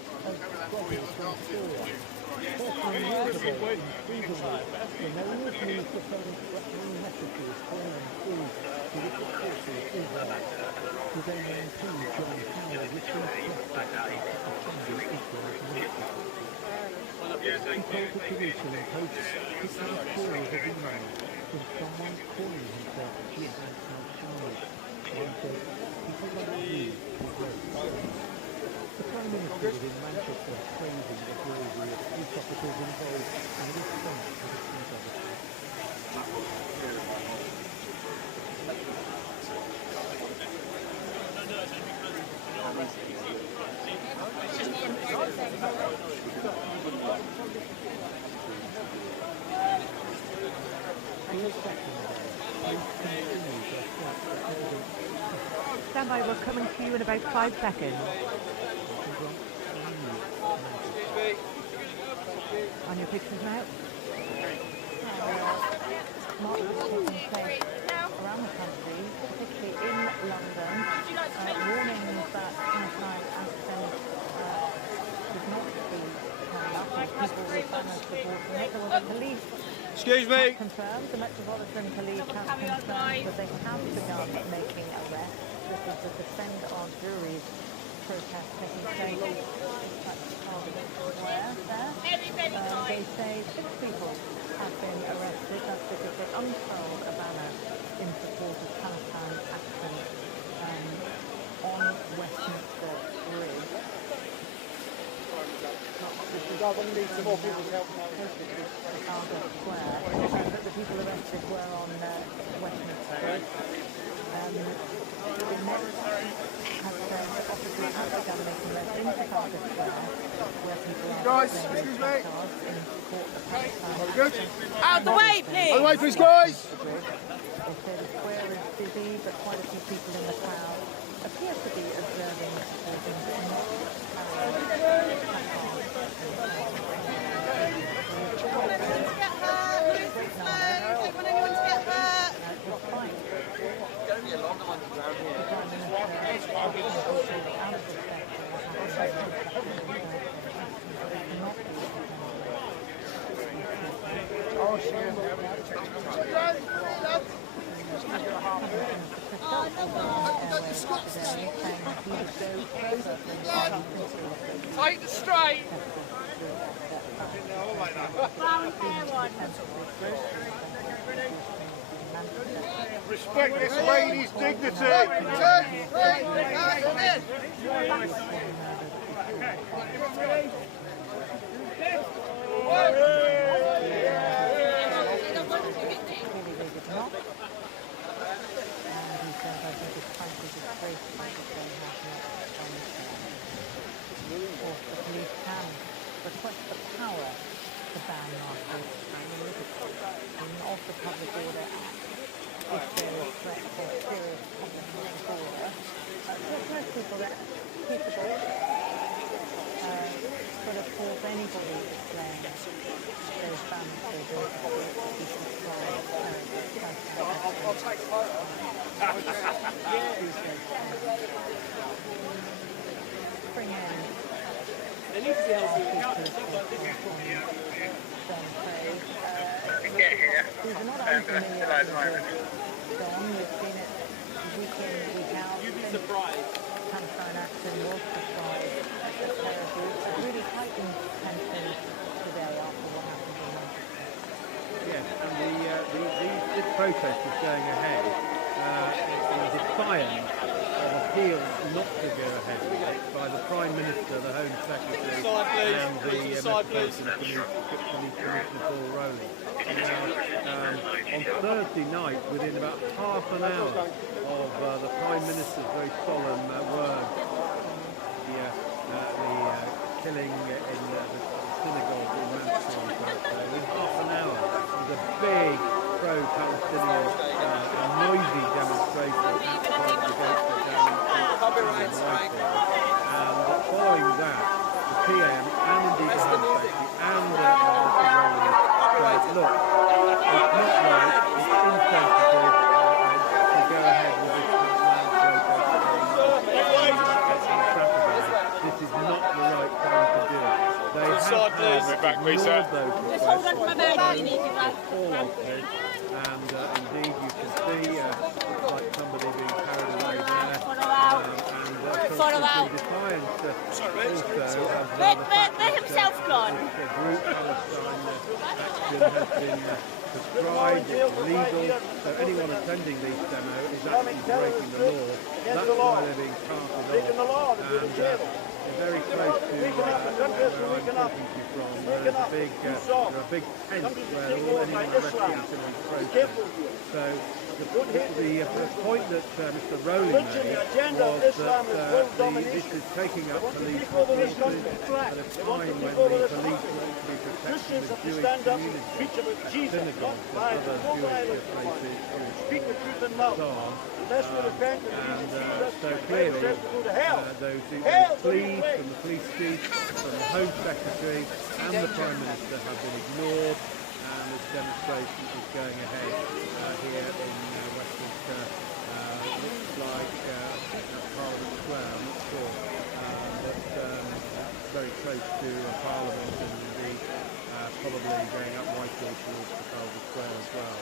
state of struggle from Syria. Personally usable in freezing weeks, the Marines used the phone threatening messages calling food to different forces Israel. His N18G John Howard received justice after offending Israel's military. He told the Jerusalem Post he had a series of emails from someone calling himself Jihad al-Shami. One said, "Because I love you," he wrote. The Prime Minister was in Manchester praising the bravery of police officers involved in the response to the synagogue attack. Stand by, we're coming to you in about 5 seconds. On your pictures now. Marches taking place around the country, particularly in London, warnings that Palestine Action should not be carried out as people with banners supporting it. There was a police confirmed, the Metropolitan Police have confirmed that they have begun making arrests. This is the Defend Our Juries protest taking place at Trafalgar Square there. They say 6 people have been arrested. That's because they unfurled a banner in support of Palestine Action on Westminster Bridge. We need some more people to help now. Trafalgar Square. The people arrested were on Westminster Bridge. The Met has said officers have begun making their way into Trafalgar Square, where people are guys, excuse me. in support of Palestine. Good. Out the way, please! Out the way, please, guys! They say the square is busy, but quite a few people in the crowd appear to be observing citizens not Take the straight! Respect this lady's dignity! The police can request the power to ban marches of the Public Order Act if there is threat or serious public disorder. Most people are peaceable, but of course anybody displaying those banners or those public is described I'll take a photo. Spring end. There needs to be else These are not unfamiliar with Don. We've seen it week in, week out. You'd be surprised. Palestine Action was surprised at terror groups. It really heightened tensions today after what happened in Manchester. Yes, and this protest is going ahead in defiance of appeals not to go ahead with it by the Prime Minister, the Home Secretary and the Metropolitan Police Commissioner Paul Rowley. Now, on Thursday night, within about half an hour of the Prime Minister's very solemn words, the killing in the synagogue in Manchester, within half an hour, there was a big pro-Palestinian noisy demonstration outside the gates of Downing Street and following that, the PM and indeed the Home Secretary and the Rowley said, look, it's not right, it's insensitive to go ahead with this planned protest on Saturday. This is not the right time they have ignored those Just hold on to my requests. bag. You need to grab. All of this, and indeed you can see looks like somebody being carried away there, and Follow out. in defiance also of the Let fact that himself gone. this group Palestine Action has been prescribed, it's legal, so anyone attending these demos is actually breaking the law. That's why they're being carted off, and they're very close to where I'm talking to you from. There are big tents where anyone arrested is going to protest. So the point that Mr. Rowley made was that this is taking up police resources at a time when the police want to be protecting the Jewish community, synagogues and other Jewish places in Islam. And so clearly those pleas from the police chief, from the Home Secretary and the Prime Minister have been ignored, and this demonstration is going ahead here in Westminster. Looks like Trafalgar Square, I'm not sure, but very close to Parliament, and indeed probably going up Whitehall towards Trafalgar Square as well.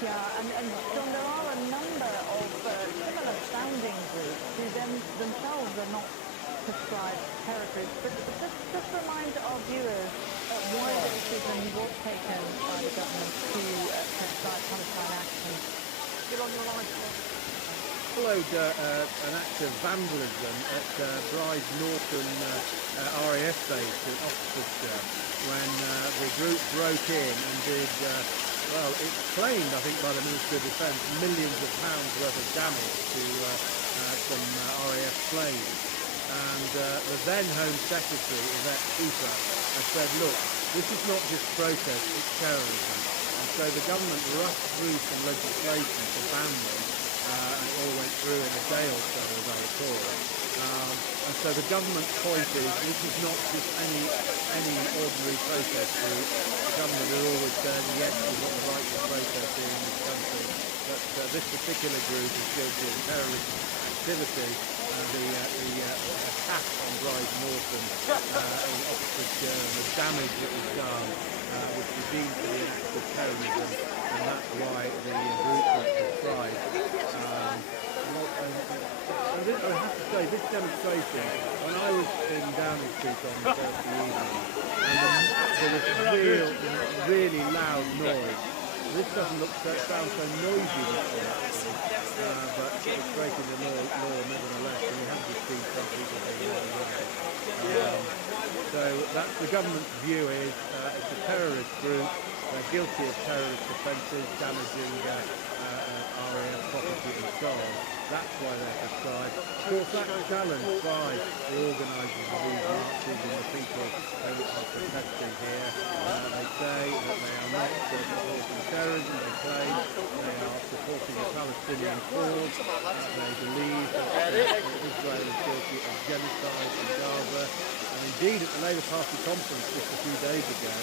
Yeah, and John, there are a number of similar sounding groups who themselves are not prescribed territories. But just remind our viewers why the decision was taken by the government to prescribe Palestine Action. Get on your line. Followed an act of vandalism at Bride's Norton RAF base in Oxfordshire when the group broke in and did, well, it's claimed, I think, by the Ministry of Defence, millions of pounds worth of damage to some RAF planes. And the then Home Secretary, Yvette Cooper, has said, look, this is not just protest, it's terrorism. And so the government rushed through some legislation to ban them. And it all went through in a day or so, as I recall. And so the government's point is this is not just any ordinary protest group. The government are always saying, yes, we've got the right to protest here in this country, but this particular group is guilty of terrorist activity. The attack on Bride's Norton in Oxfordshire and the damage that was done was deemed to be an act of terrorism, and that's why the group was prescribed. I have to say, this demonstration, when I was in Downing Street on Thursday evening, and there was really loud noise. This doesn't sound so noisy before, actually, but it's breaking the law nevertheless, and we have just seen some people being let away. So that's the government's view is it's a terrorist group, they're guilty of terrorist offences, damaging RAF property and so on. That's why they're prescribed. Of course, that's challenged by the organisers of these marches and the people who are protesting here. They say that they are not supporting terrorism, they claim they are supporting a Palestinian cause. They believe that Israel is guilty of genocide in Gaza. And indeed, at the Labour Party conference just a few days ago,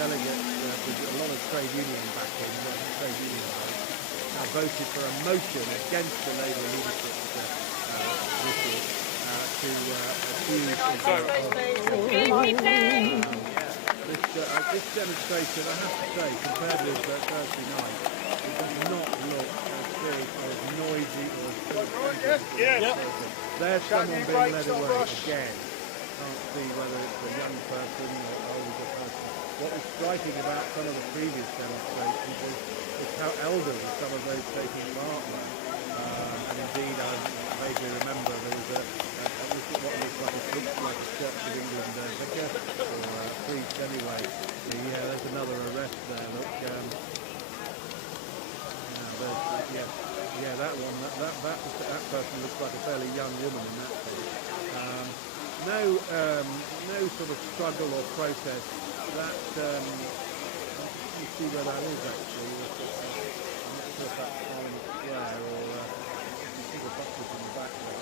delegates with a lot of trade union backing, trade union votes, voted for a motion against the Labour leadership's wishes to accuse Israel this demonstration, I have to say, compared with Thursday night, it does not look as big or as noisy or as There's someone being led away again. Can't see whether it's a young person or older person. What was striking about some of the previous demonstrations is how elderly some of those taking part were. And indeed, I vaguely remember there was what looks like a Church of England vicar, or a priest anyway. Yeah, there's another arrest there. Look, that one. That person looks like a fairly young woman in that case. No sort of struggle or protest. That you see where that is actually. I'm not sure if that's Parliament Square or you see the buses in the back there.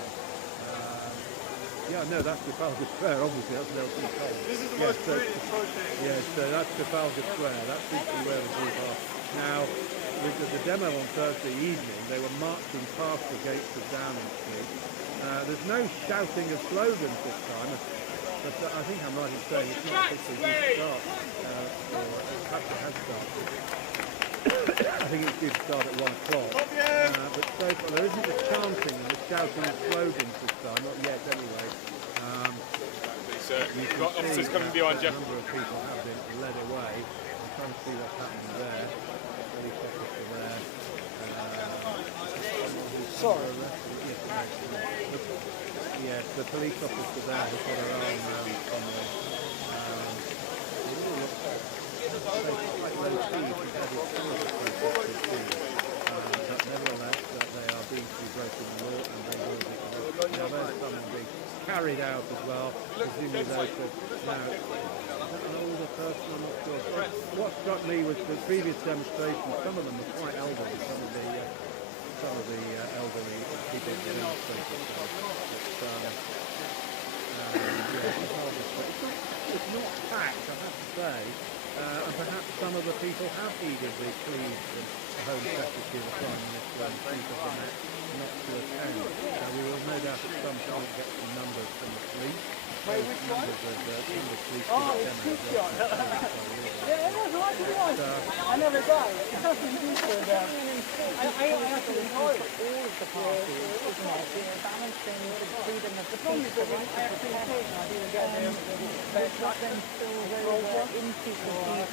No, that's Trafalgar Square. Obviously, that's Nelson Cole. This is the most brilliant protest. Yeah, so that's Trafalgar Square. That seems to be where the group are now. With the demo on Thursday evening, they were marching past the gates of Downing Street. There's no shouting of slogans this time. But I think I'm right in saying it's not officially due to start, or perhaps it has started. I think it's due to start at 1 o'clock. But so far there isn't the chanting and the shouting and slogans this time, not yet anyway. You've got officers coming behind you. A number of people have been led away. I'm trying to see what's happening there. Police officer there. Sorry. Yes, the police officer there has got her arm somewhere. It all looks quite low key compared with some of the protests we've seen. But nevertheless, they are deemed to be breaking the law and they will be. Now there's someone being carried out as well, presumably those that now an older person, I'm not sure. What struck me was the previous demonstrations, some of them were quite elderly, some of the elderly people demonstrating. It's not packed, I have to say, and perhaps some of the people have eagerly pleased the Home Secretary of the Prime Minister and Chief of the Met not to attend. We will no doubt at some point get some numbers from the police. Wait, which one? Police Yeah, it was right to be honest. I never got it. It's nothing to do with I actually enjoy it. All of the parties, isn't it? Balancing the freedom of the people, the right to protest, but not then spill over into the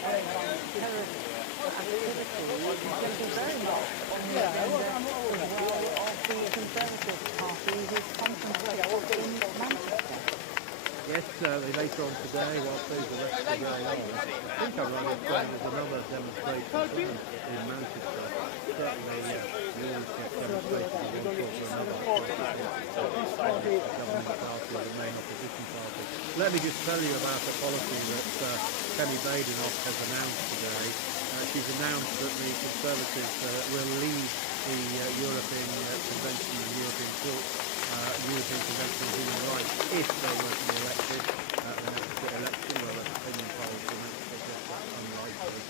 terrorist activity, which is very much on the agenda as well of the Conservative Party, who's concentrating in Manchester. Yes, later on today, whilst those arrests are going on, I think I'm right in saying there's another demonstration in Manchester. Certainly, you always get demonstrations of one sort or another party, the government party or the main opposition party. Let me just tell you about the policy that Kemi Badenoch has announced today. She's announced that the Conservatives will leave the European Convention and European Court, European Convention on Human Rights if they were to be elected. The next election, well, that's opinion polls, and that's unlikely.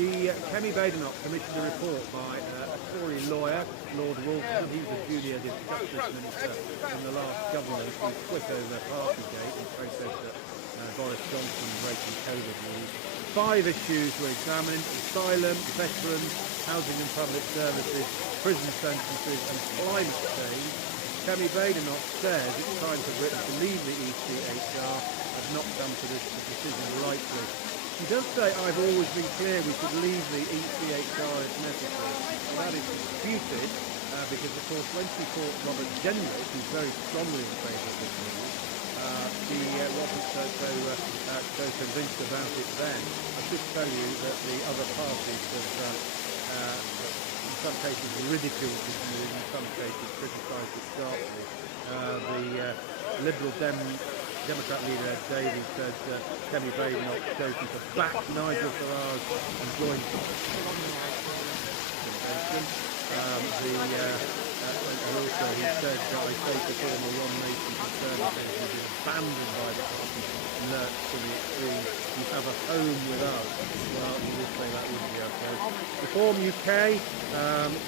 Kemi Badenoch commissioned a report by a Tory lawyer, Lord Walton. He was a junior Justice Minister in the last government who quit over Partygate in protest at Boris Johnson breaking COVID rules. 5 issues were examined: asylum, veterans, housing and public services, prison sentences and climate change. Kemi Badenoch says it's time for Britain to leave the ECHR and not come to this decision lightly. She does say, I've always been clear we should leave the ECHR if necessary. Well, that is disputed because, of course, when she fought Robert Jenrick, who's very strongly in favour of this move, she wasn't so convinced about it then. I should tell you that the other parties have, in some cases, ridiculed this move, in some cases criticised it sharply. The Liberal Democrat leader Davies said Kemi Badenoch chosen to back Nigel Farage and join convention. And also he said that I take the former One Nation Conservative has been abandoned by the party and lurched to the extreme. You have a home with us. Well, you would say that would be okay. Reform UK,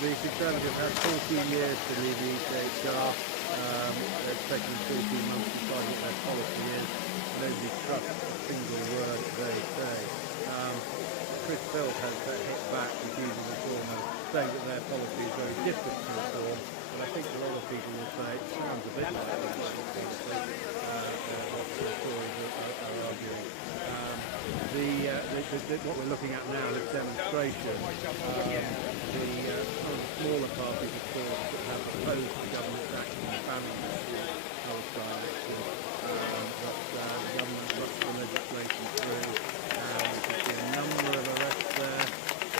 the Conservatives had 14 years to leave the ECHR. It's taken 14 months to decide what their policy is. Nobody trusts a single word they say. Chris Philp has hit back refusing reform and saying that their policy is very different to reform. But I think a lot of people will say it sounds a bit like what the Tories are arguing. What we're looking at now is demonstration. The smaller parties, of course, that have opposed the government's action and Palestine Action, but the government rushed the legislation through. We can see a number of arrests there.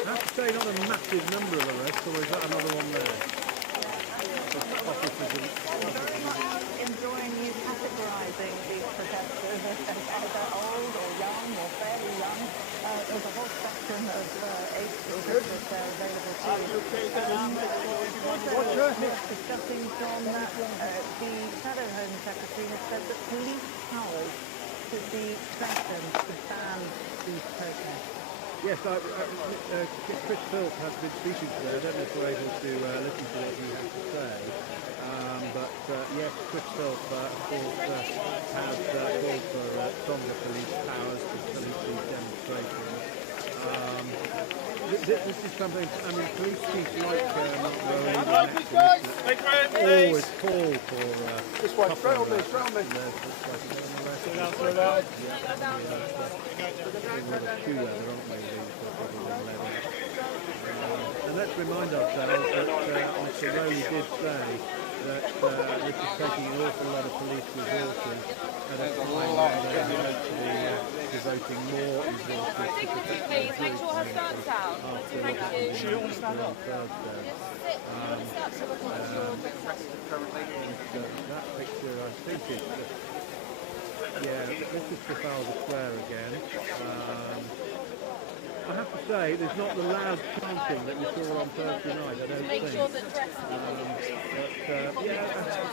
I have to say, not a massive number of arrests, or is that another one there? Enjoying you categorising these protesters as either old or young or fairly young. There's a whole spectrum of age groups that are available to you. Discussing from that, the Shadow Home Secretary has said that police powers should be strengthened to ban these protests. Yes, Chris Philp has been speaking today. I don't know if we're able to listen to what he has to say. Yes, Christoph, of course, has called for stronger police powers to police these demonstrations. This is something, I mean, police chiefs like Mark Rowley, always call for This way, straight on me, straight on me. And let's remind ourselves that Mr. Rowley did say that this is taking an awful lot of police resources at a time when they're hopefully devoting more resources to protect the Please make sure her skirt's out. Thank you. on Thursday. That picture, I think, is this is Trafalgar Square again. I have to say, there's not the loud chanting that we saw on Thursday night, I don't think.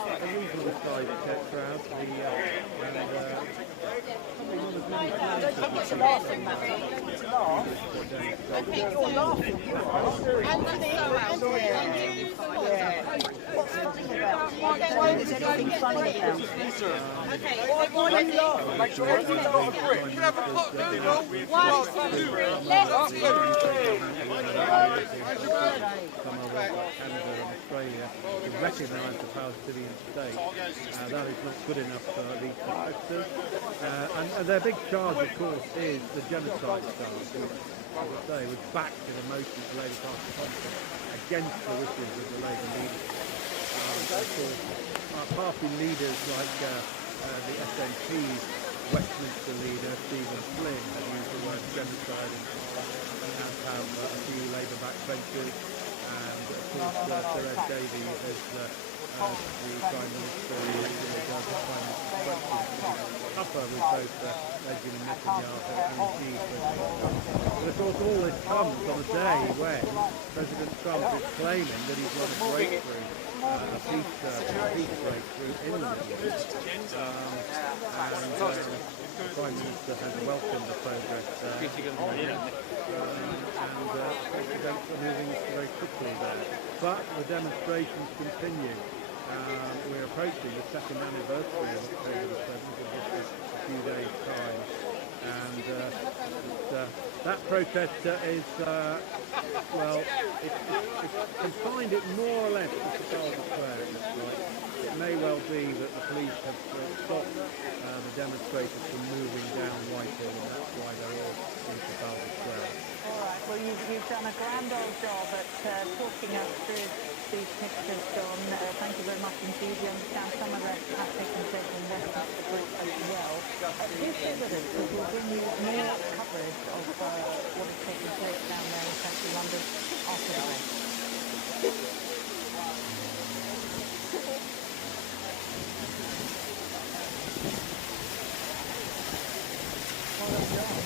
A reasonable sized crowd. To recognise the Palestinian state. That is not good enough for these protesters. And their big charge, of course, is the genocide charge, which, as I say, was backed in a motion at the Labour Party conference against the wishes of the Labour leadership. Of course, party leaders like the SNP's Westminster leader, Stephen Flynn, had used the word genocide and has have a few Labour-backed benches. And of course, Sir Ed Davey as the Prime Minister tougher with both Benjamin Netanyahu and Keir Starmer. But of course, all this comes on a day when President Trump is claiming that he's got a breakthrough, a peace breakthrough in the Middle East. And the Prime Minister has welcomed the progress there. Events are moving very quickly there. But the demonstrations continue. We're approaching the second anniversary of October the 7th in just a few days' time. And that protest is, it's confined it more or less to Trafalgar Square, it looks like. It may well be that the police have stopped the demonstrators from moving down Whitehall, and that's why they're all in Trafalgar Square. All right, well, you've done a grand old job at talking us through these pictures, John. Thank you very much indeed. You understand some of that has taken place in Westminster Bridge as well. Do stay with us, because we'll bring you more coverage of what is taking place down there in central London after the break. Well done, John.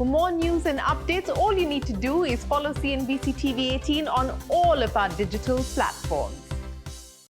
For more news and updates, all you need to do is follow CNBC TV 18 on all of our digital platforms.